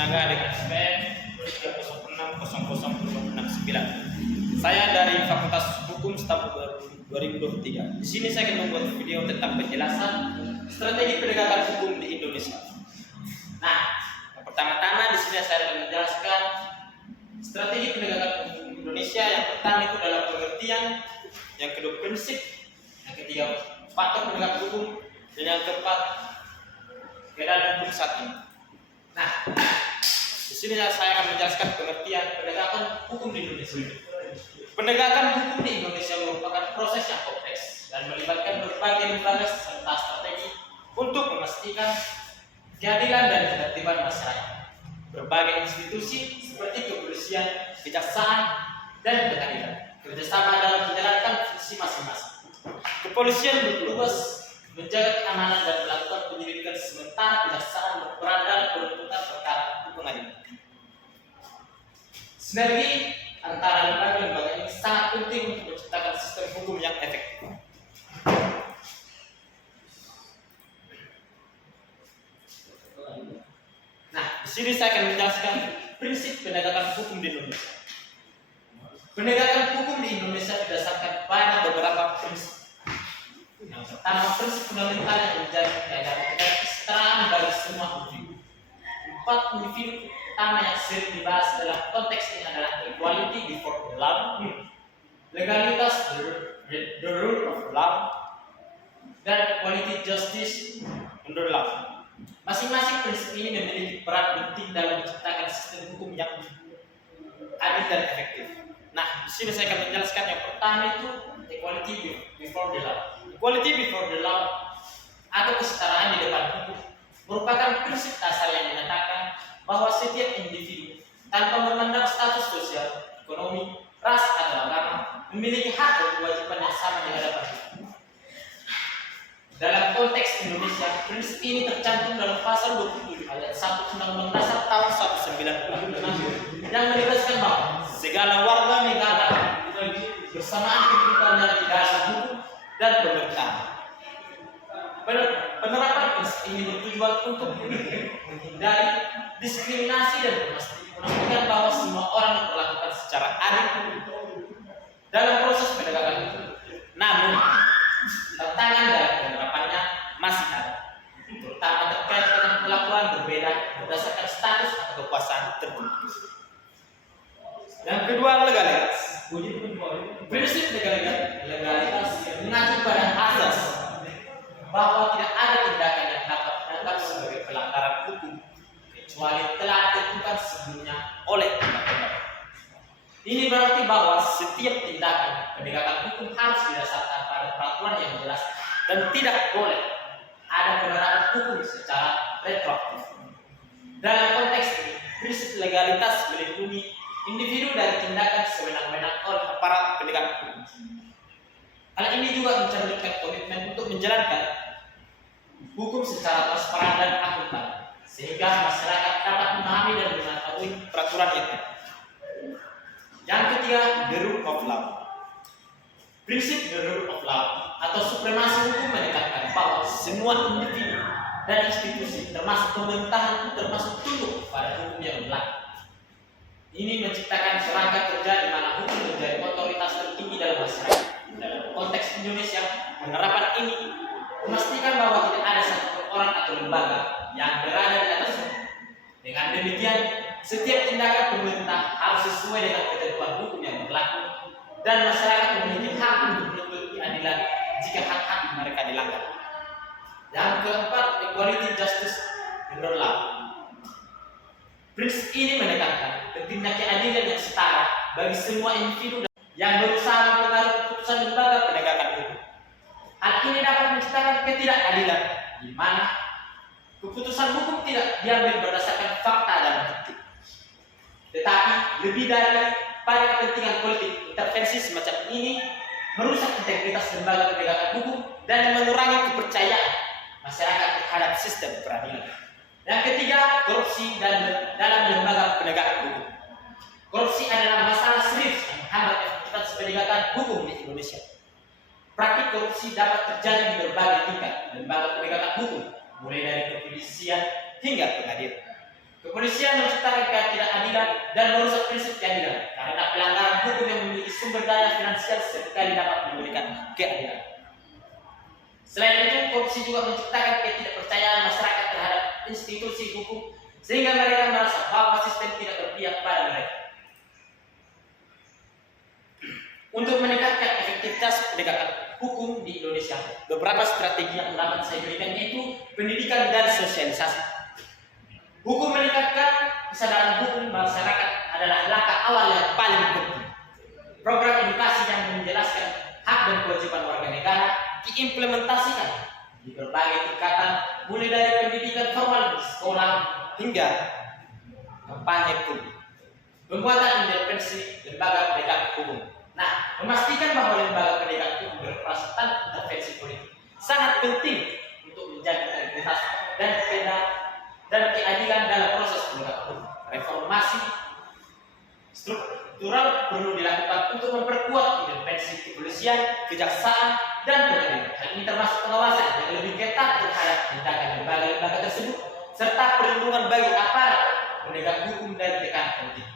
tenaga dengan SPM 3060069. Saya dari Fakultas Hukum Staf 2023. Di sini saya akan membuat video tentang penjelasan strategi penegakan hukum di Indonesia. Nah, yang pertama-tama di sini saya akan menjelaskan strategi penegakan hukum di Indonesia. Yang pertama itu dalam pengertian, yang kedua prinsip, yang ketiga faktor penegak hukum, dan yang keempat keadaan hukum saat ini. Nah, di sini saya akan menjelaskan pengertian penegakan hukum di Indonesia. Penegakan hukum di Indonesia merupakan proses yang kompleks dan melibatkan berbagai lembaga serta strategi untuk memastikan keadilan dan ketertiban masyarakat. Berbagai institusi seperti kepolisian, kejaksaan, dan pengadilan kerjasama dalam menjalankan fungsi masing-masing. Kepolisian bertugas menjaga keamanan dan melakukan penyelidikan, sementara kejaksaan berperan dalam penuntutan perkara di pengadilan. Sinergi antara lembaga-lembaga ini sangat penting untuk menciptakan sistem hukum yang efektif. Nah, di sini saya akan menjelaskan prinsip penegakan hukum di Indonesia. Penegakan hukum di Indonesia berdasarkan pada beberapa prinsip. Yang pertama, prinsip fundamental yang menjadi keadaan kesetaraan bagi semua individu. 4 individu utama yang sering dibahas dalam konteks ini adalah equality before the law, legalitas the rule of law, dan equality justice under law. Masing-masing prinsip ini memiliki peran penting dalam menciptakan sistem hukum yang adil dan efektif. Nah, di sini saya akan menjelaskan yang pertama itu equality before the law. Equality before the law atau kesetaraan di depan hukum merupakan prinsip dasar yang menyatakan bahwa setiap individu tanpa memandang status sosial, ekonomi, ras atau agama memiliki hak dan kewajiban yang sama di hadapan hukum. Dalam konteks Indonesia, prinsip ini tercantum dalam pasal 27 ayat 1 Undang-Undang Dasar tahun 1945 yang menegaskan bahwa segala warga negara bersamaan kedudukannya di dasar hukum dan pemerintahan. Penerapan prinsip ini bertujuan untuk menghindari diskriminasi dan memastikan bahwa semua orang diperlakukan secara adil dalam proses penegakan hukum. Namun, tantangan dalam penerapannya masih ada, terutama terkait dengan perlakuan berbeda berdasarkan status atau kekuasaan tertentu. Yang kedua, legalitas. Prinsip legalitas mengacu pada asas bahwa tidak ada tindakan yang dapat dianggap sebagai pelanggaran hukum kecuali telah ditentukan sebelumnya oleh undang-undang. Ini berarti bahwa setiap tindakan penegakan hukum harus didasarkan pada peraturan yang jelas dan tidak boleh ada penerapan hukum secara retroaktif. Dalam konteks ini, prinsip legalitas melindungi individu dari tindakan sewenang-wenang oleh aparat penegak hukum. Hal ini juga mencerminkan komitmen untuk menjalankan hukum secara transparan dan akuntabel, sehingga masyarakat dapat memahami dan mengetahui peraturan yang ada. Yang ketiga, the rule of law. Prinsip the rule of law atau supremasi hukum menekankan bahwa semua individu dan institusi, termasuk pemerintahan, termasuk tunduk pada hukum yang berlaku. Ini menciptakan kerangka kerja di mana hukum menjadi otoritas tertinggi dalam masyarakat. Dalam konteks Indonesia, penerapan ini memastikan bahwa tidak ada satu orang atau lembaga yang berada di atas hukum. Dengan demikian, setiap tindakan pemerintah harus sesuai dengan ketentuan hukum yang berlaku dan masyarakat memiliki hak untuk menuntut keadilan jika hak-hak mereka dilanggar. Yang keempat, equality justice under law. Prinsip ini menekankan pentingnya keadilan yang setara bagi semua individu yang berusaha mempengaruhi keputusan lembaga penegakan hukum. Hal ini dapat menciptakan ketidakadilan di mana keputusan hukum tidak diambil berdasarkan fakta dan bukti, tetapi lebih dari pada kepentingan politik. Intervensi semacam ini merusak integritas lembaga penegakan hukum dan mengurangi kepercayaan masyarakat terhadap sistem peradilan. Yang ketiga, korupsi dalam lembaga penegakan hukum. Korupsi adalah masalah serius yang menghambat efektivitas penegakan hukum di Indonesia. Praktik korupsi dapat terjadi di berbagai tingkat lembaga penegakan hukum, mulai dari kepolisian hingga pengadilan. Kepolisian menciptakan ketidakadilan dan merusak prinsip keadilan karena pelanggaran hukum yang memiliki sumber daya finansial sekali dapat memberikan keadilan. Selain itu, korupsi juga menciptakan ketidakpercayaan masyarakat terhadap institusi hukum sehingga mereka merasa bahwa sistem tidak berpihak pada mereka. Untuk meningkatkan efektivitas penegakan hukum di Indonesia, beberapa strategi yang dapat saya berikan yaitu pendidikan dan sosialisasi. Hukum meningkatkan kesadaran hukum masyarakat adalah langkah awal yang paling penting. Program edukasi yang menjelaskan hak dan kewajiban warga negara diimplementasikan di berbagai tingkatan, mulai dari pendidikan formal di sekolah hingga kampanye publik. Pembuatan independensi lembaga penegak hukum. Nah, memastikan bahwa lembaga penegak hukum berperan tanpa intervensi politik sangat penting untuk menjaga integritas dan keadilan dalam proses penegakan hukum. Reformasi struktural perlu dilakukan untuk memperkuat independensi kepolisian, kejaksaan, dan pengadilan. Hal ini termasuk pengawasan yang lebih ketat terhadap tindakan lembaga-lembaga tersebut, serta perlindungan bagi aparat penegak hukum dari tekanan politik.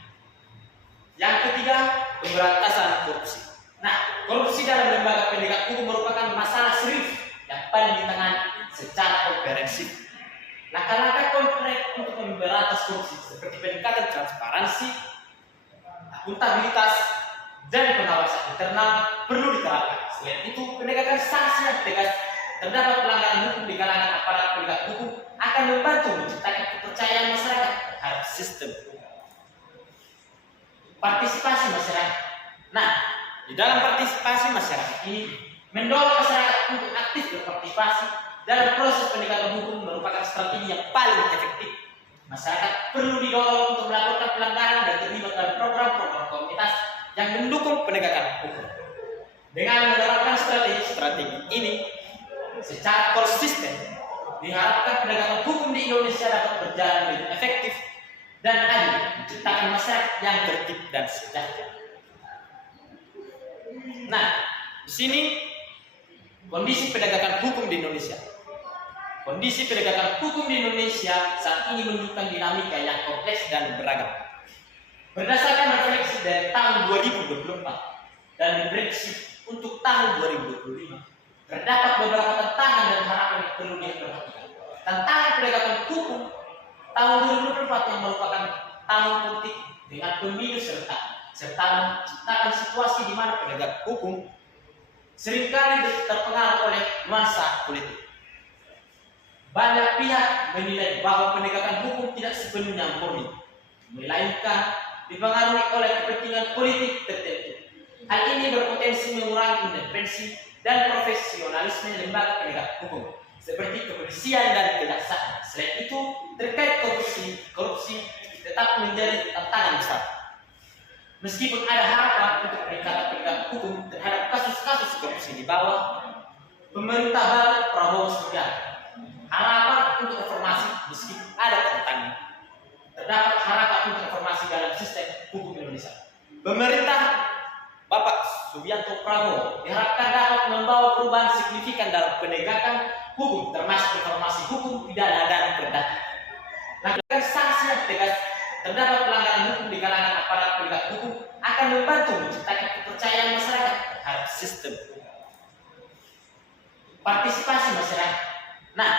Yang ketiga, pemberantasan korupsi. Nah, korupsi dalam lembaga penegak hukum merupakan masalah serius yang paling ditangani secara komprehensif. Langkah-langkah konkret untuk memberantas korupsi seperti peningkatan transparansi, akuntabilitas, dan pengawasan internal perlu diterapkan. Selain itu, penegakan sanksi yang tegas terdapat pelanggaran hukum di kalangan aparat penegak hukum akan membantu menciptakan kepercayaan masyarakat terhadap sistem. Partisipasi masyarakat. Nah, di dalam partisipasi masyarakat ini mendorong masyarakat untuk aktif berpartisipasi dalam proses penegakan hukum merupakan strategi yang paling efektif. Masyarakat perlu didorong untuk melakukan pelanggaran dan terlibat dalam program-program komunitas yang mendukung penegakan hukum. Dengan menerapkan strategi ini secara konsisten, diharapkan penegakan hukum di Indonesia dapat berjalan lebih efektif dan adil, menciptakan masyarakat yang tertib dan sejahtera. Nah, di sini kondisi penegakan hukum di Indonesia. Kondisi penegakan hukum di Indonesia saat ini menunjukkan dinamika yang kompleks dan beragam. Berdasarkan refleksi dari tahun 2024 dan diprediksi untuk tahun 2025, terdapat beberapa tantangan dan harapan yang perlu diperhatikan. Tantangan penegakan hukum tahun 2024 yang merupakan tahun politik dengan pemilu serta menciptakan situasi di mana penegak hukum seringkali terpengaruh oleh nuansa politik. Banyak pihak menilai bahwa penegakan hukum tidak sepenuhnya murni, melainkan dipengaruhi oleh kepentingan politik tertentu. Hal ini berpotensi mengurangi independensi dan profesionalisme lembaga penegak hukum, seperti kepolisian dan kejaksaan. Selain itu, terkait korupsi tetap menjadi tantangan besar. Meskipun ada harapan untuk peningkatan penegak hukum terhadap kasus-kasus korupsi di bawah pemerintah baru Prabowo Subianto, harapan untuk reformasi meskipun ada tantangan. Terdapat harapan untuk reformasi dalam sistem hukum Indonesia. Pemerintah Bapak Subianto Prabowo diharapkan dapat membawa perubahan signifikan dalam penegakan hukum, termasuk reformasi hukum pidana dan perdata. Langkah sanksi yang tegas terdapat pelanggaran hukum di kalangan aparat penegak hukum akan membantu menciptakan kepercayaan masyarakat terhadap sistem. Partisipasi masyarakat. Nah,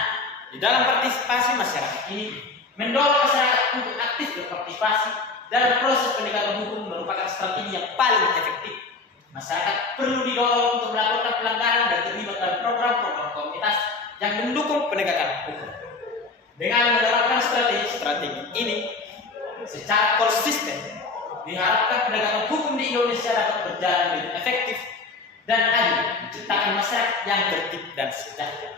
di dalam partisipasi masyarakat ini mendorong masyarakat untuk aktif berpartisipasi dalam proses penegakan hukum merupakan strategi yang paling efektif. Masyarakat perlu didorong untuk melakukan pelanggaran dan terlibat dalam program-program komunitas yang mendukung penegakan hukum. Dengan menerapkan strategi ini secara konsisten, diharapkan penegakan hukum di Indonesia dapat berjalan lebih efektif dan adil, menciptakan masyarakat yang tertib dan sejahtera.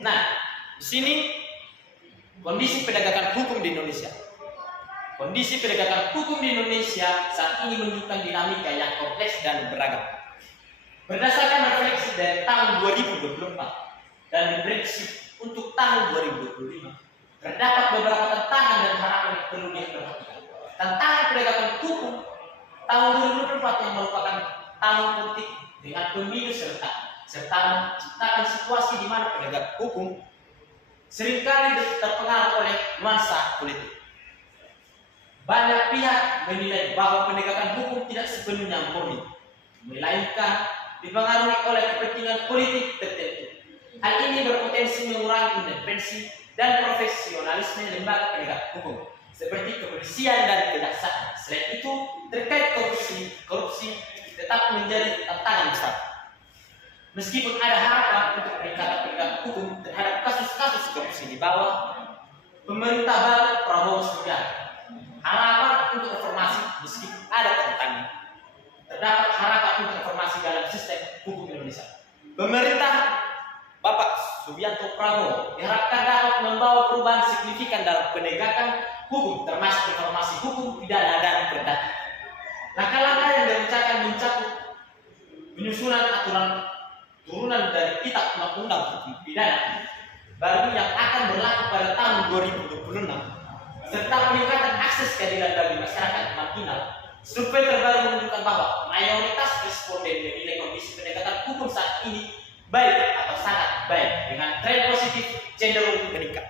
Nah, di sini kondisi penegakan hukum di Indonesia. Kondisi penegakan hukum di Indonesia saat ini menunjukkan dinamika yang kompleks dan beragam. Berdasarkan refleksi dari tahun 2024 dan diprediksi untuk tahun 2025, terdapat beberapa tantangan dan harapan yang perlu diperhatikan. Tantangan penegakan hukum tahun 2024 yang merupakan tahun politik dengan pemilu serta menciptakan situasi di mana penegak hukum seringkali terpengaruh oleh nuansa politik. Banyak pihak menilai bahwa penegakan hukum tidak sepenuhnya murni, melainkan dipengaruhi oleh kepentingan politik tertentu. Hal ini berpotensi mengurangi independensi dan profesionalisme lembaga penegak hukum, seperti kepolisian dan kejaksaan. Selain itu, terkait korupsi tetap menjadi tantangan besar. Meskipun ada harapan untuk peningkatan penegak hukum terhadap kasus-kasus korupsi di bawah pemerintah baru Prabowo Subianto, harapan untuk reformasi meskipun ada tantangan. Terdapat harapan untuk reformasi dalam sistem hukum Indonesia. Pemerintah Bapak Subianto Prabowo diharapkan dapat membawa perubahan signifikan dalam penegakan hukum, termasuk reformasi hukum pidana dan perdata. Langkah-langkah yang direncanakan mencakup penyusunan aturan turunan dari Kitab Undang-Undang Hukum Pidana baru yang akan berlaku pada tahun 2026, serta peningkatan akses keadilan bagi masyarakat marginal. Survei terbaru menunjukkan bahwa mayoritas responden menilai kondisi penegakan hukum saat ini baik atau sangat baik, dengan tren positif cenderung meningkat.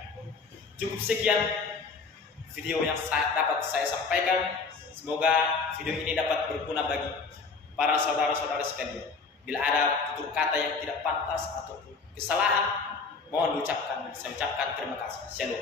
Cukup sekian video yang dapat saya sampaikan. Semoga video ini dapat berguna bagi para saudara-saudara sekalian. Bila ada tutur kata yang tidak pantas atau kesalahan, mohon saya ucapkan terima kasih. Shalom.